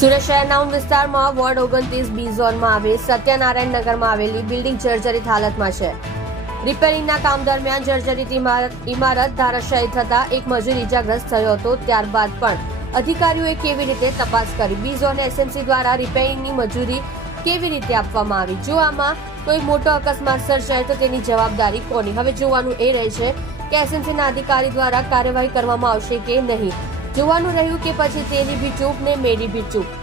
સુરત શહેરના ઉન વિસ્તારમાં વોર્ડ 29 બી ઝોનમાં આવેલ સત્યનારાયણ નગરમાં આવેલી બિલ્ડિંગ જર્જરિત હાલતમાં છે. રિપેરિંગના કામ દરમિયાન જર્જરિત ઇમારત ધરાશાયી થતા એક મજૂર ઇજાગ્રસ્ત થયો હતો. ત્યારબાદ પણ અધિકારીઓએ કેવી રીતે તપાસ કરી? બી ઝોન એસએમસી દ્વારા રિપેરિંગની મજૂરી કેવી રીતે આપવામાં આવી? જો આમાં કોઈ મોટો અકસ્માત સર્જાય તો તેની જવાબદારી કોની? હવે જોવાનું એ રહે છે કે એસએમસીના અધિકારી દ્વારા કાર્યવાહી કરવામાં આવશે કે નહીં. જોવાનું રહ્યું કે પછી તેની ભી ચૂપ ને મેરી ભી ચૂપ.